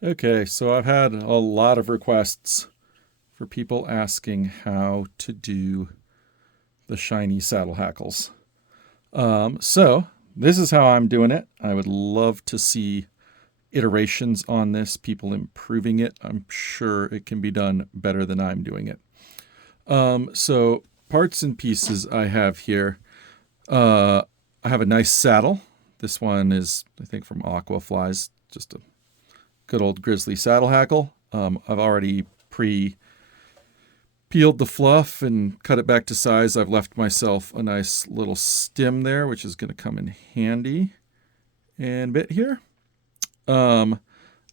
Okay, so I've had a lot of requests for people asking how to do the shiny saddle hackles. So this is how I'm doing it. I would love to see iterations on this, people improving it. I'm sure it can be done better than I'm doing it. So parts and pieces I have here. Uh, I have a nice saddle. This one is, I think, from Aquaflies, just a good old grizzly saddle hackle. I've already peeled the fluff and cut it back to size. I've left myself a nice little stem there, which is going to come in handy in a bit here. Um,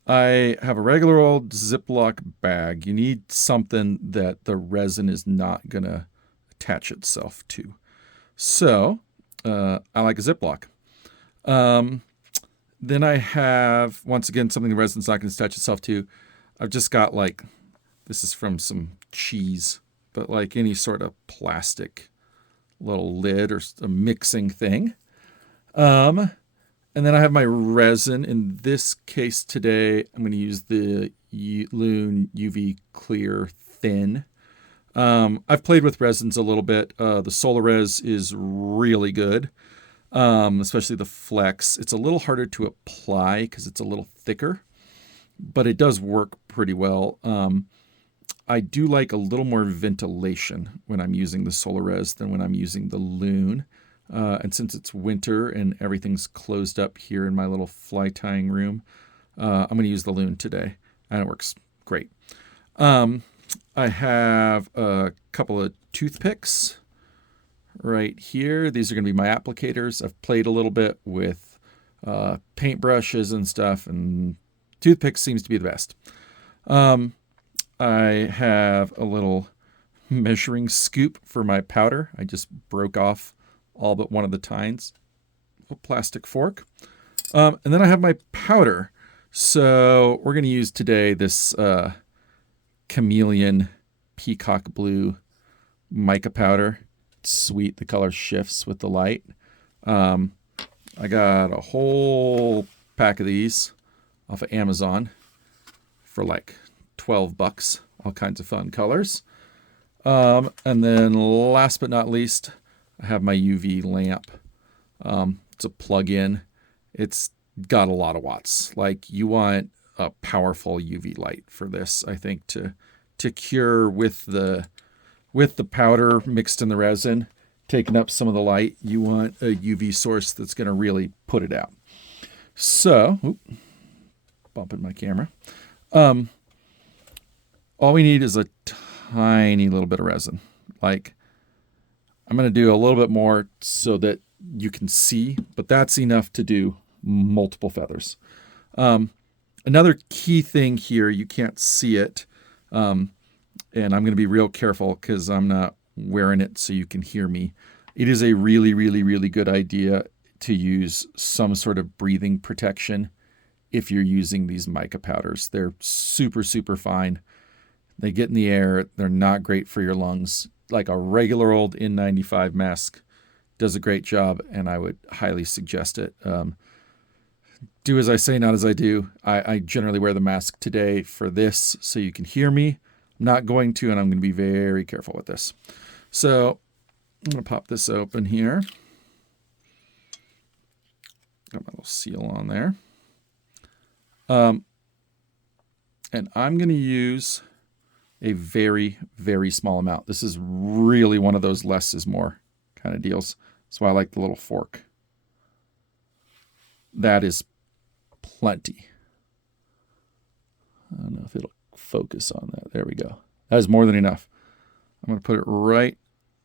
I have a regular old Ziploc bag. You need something that the resin is not going to attach itself to. So I like a Ziploc. Um, then I have, once again, something the resin's not going to attach itself to. I've just got like, this is from some cheese, but like any sort of plastic little lid or a mixing thing. Um, and then I have my resin. In this case today, I'm going to use the Loon UV Clear Thin. I've played with resins a little bit. The Solar Res is really good, especially the Flex. It's a little harder to apply because it's a little thicker, but it does work pretty well. I do like a little more ventilation when I'm using the Solar Res than when I'm using the Loon. And since it's winter and everything's closed up here in my little fly tying room, I'm going to use the Loon today, and it works great. I have a couple of toothpicks right here. These are going to be my applicators. I've played a little bit with paintbrushes and stuff, and toothpicks seems to be the best. I have a little measuring scoop for my powder. I just broke off all but one of the tines. A plastic fork. And then I have my powder. So we're going to use today this chameleon peacock blue mica powder. It's sweet. The color shifts with the light. I got a whole pack of these off of Amazon for like $12. All kinds of fun colors. And then last but not least, I have my UV lamp. It's a plug-in. It's got a lot of watts. Like, you want a powerful UV light for this, I think, to cure with the powder mixed in the resin, taking up some of the light. You want a UV source that's going to really put it out. So, bumping my camera. All we need is a tiny little bit of resin. Like, I'm going to do a little bit more so that you can see, but that's enough to do multiple feathers. Another key thing here, you can't see it, and I'm going to be real careful because I'm not wearing it so you can hear me. It is a really, really, really good idea to use some sort of breathing protection if you're using these mica powders. They're super, super fine. They get in the air. They're not great for your lungs. Like a regular old N95 mask does a great job, and I would highly suggest it. Do as I say, not as I do. I generally wear the mask today for this so you can hear me. I'm not going to, and I'm going to be very careful with this. So I'm going to pop this open here. Got my little seal on there. And I'm going to use a very, very small amount. This is really one of those less is more kind of deals. That's why I like the little fork. That is plenty. I don't know if it'll focus on that. There we go. That is more than enough. I'm going to put it right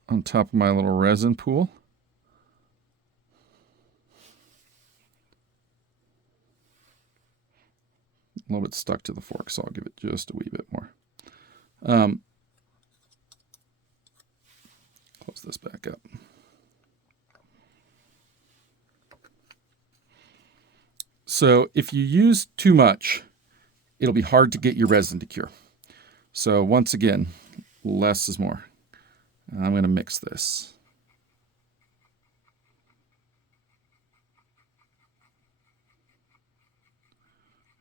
on top of my little resin pool. A little bit stuck to the fork, so I'll give it just a wee bit more. Close this back up. So if you use too much, it'll be hard to get your resin to cure. So once again, less is more. And I'm going to mix this.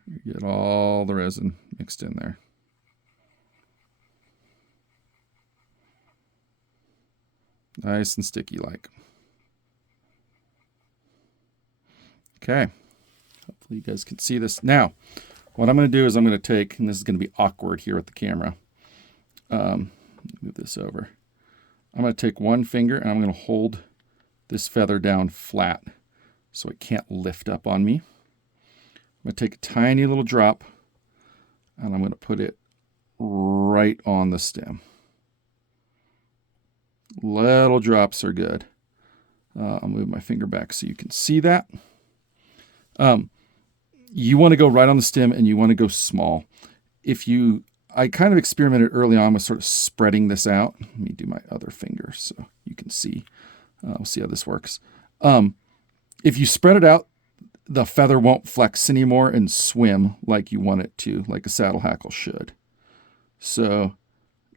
There you Get all the resin mixed in there. Nice and sticky like. Okay. Hopefully you guys can see this. Now, what I'm going to do is I'm going to take, and this is going to be awkward here with the camera. Move this over. I'm going to take one finger and I'm going to hold this feather down flat so it can't lift up on me. I'm going to take a tiny little drop and I'm going to put it right on the stem. Little drops are good. I'll move my finger back so you can see that. You want to go right on the stem and you want to go small. I kind of experimented early on with sort of spreading this out. Let me do my other finger so you can see. We'll see how this works. If you spread it out, the feather won't flex anymore and swim like you want it to, like a saddle hackle should. So,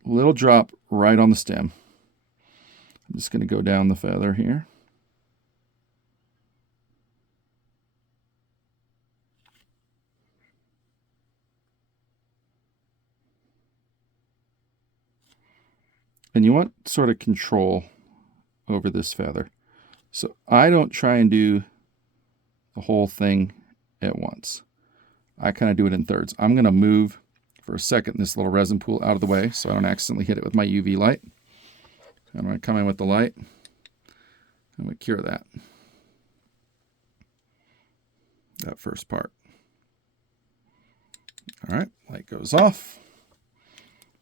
little drop right on the stem. I'm just going to go down the feather here. And you want sort of control over this feather. So I don't try and do the whole thing at once. I kind of do it in thirds. I'm going to move for a second this little resin pool out of the way so I don't accidentally hit it with my UV light. I'm going to come in with the light. I'm going to cure that first part. All right, light goes off.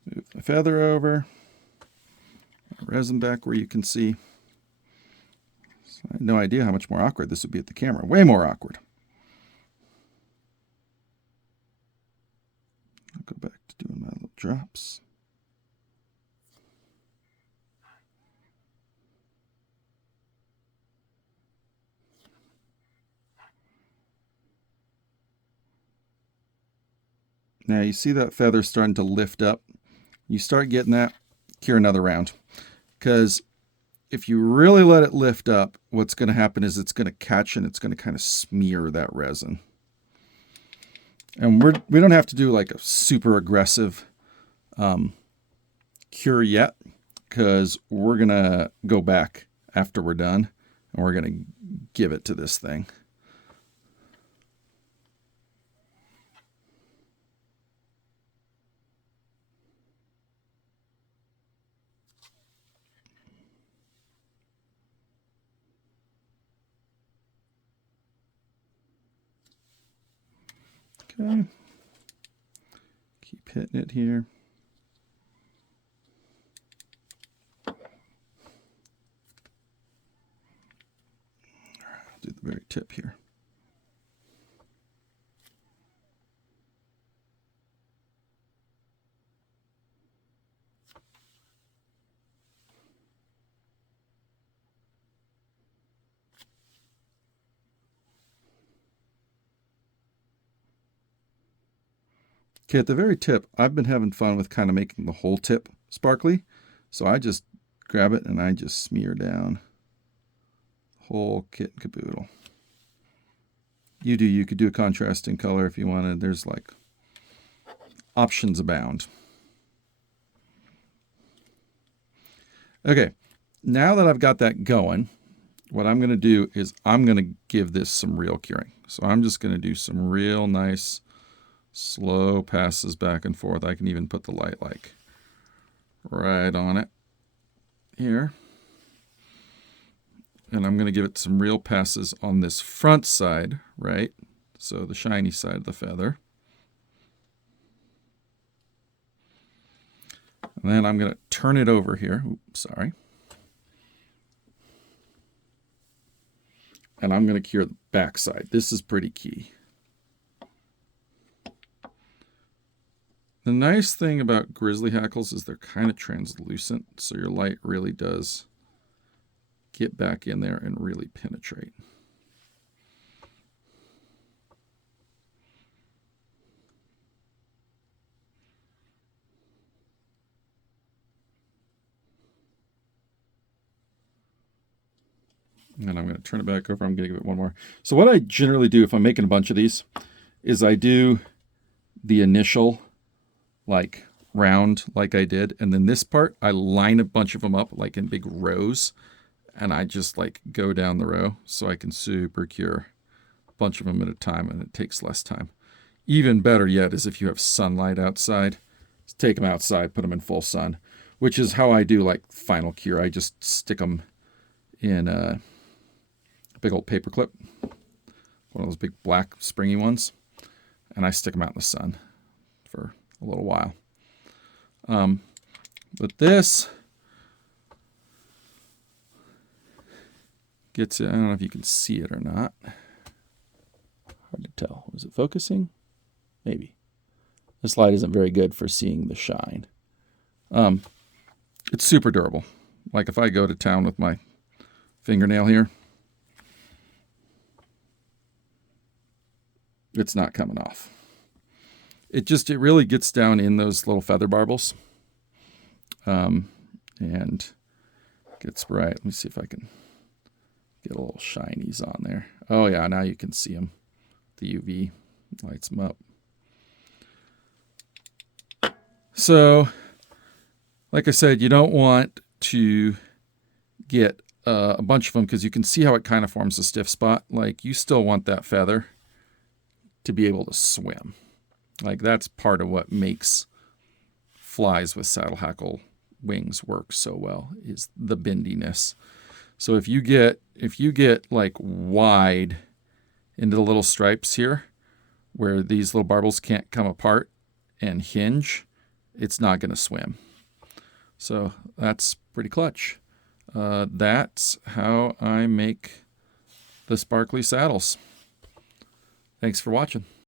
Move the feather over. Resin back where you can see. So I had no idea how much more awkward this would be at the camera. Way more awkward. I'll go back to doing my little drops. Now you see that feather starting to lift up. You start getting that, cure another round. Because if you really let it lift up, what's going to happen is it's going to catch and it's going to kind of smear that resin. And we don't have to do like a super aggressive cure yet, because we're going to go back after we're done and we're going to give it to this thing. Okay. Keep hitting it here. I'll do the very tip here. Okay, at the very tip, I've been having fun with kind of making the whole tip sparkly. So I just grab it and I just smear down the whole kit and caboodle. You could do a contrasting color if you wanted. There's like options abound. Okay, now that I've got that going, what I'm going to do is I'm going to give this some real curing. So I'm just going to do some real nice slow passes back and forth. I can even put the light like right on it here. And I'm going to give it some real passes on this front side, right? So the shiny side of the feather. And then I'm going to turn it over here. Oops, sorry. And I'm going to cure the back side. This is pretty key. The nice thing about grizzly hackles is they're kind of translucent, so your light really does get back in there and really penetrate. And I'm going to turn it back over. I'm going to give it one more. So what I generally do if I'm making a bunch of these is I do the initial like round like I did. And then this part, I line a bunch of them up like in big rows. And I just like go down the row so I can super cure a bunch of them at a time, and it takes less time. Even better yet is if you have sunlight outside. Just take them outside, put them in full sun, which is how I do like final cure. I just stick them in a big old paper clip, one of those big black springy ones, and I stick them out in the sun for a little while. But this gets it. I don't know if you can see it or not. Hard to tell. Was it focusing? Maybe. This light isn't very good for seeing the shine. It's super durable. Like if I go to town with my fingernail here, it's not coming off. It really gets down in those little feather barbels. And gets right. Let me see if I can get a little shinies on there. Oh yeah, now you can see them. The UV lights them up. So, like I said, you don't want to get a bunch of them because you can see how it kind of forms a stiff spot. Like you still want that feather to be able to swim. Like that's part of what makes flies with saddle hackle wings work so well, is the bendiness. So if you get like wide into the little stripes here where these little barbels can't come apart and hinge, it's not going to swim. So that's pretty clutch. That's how I make the sparkly saddles. Thanks for watching.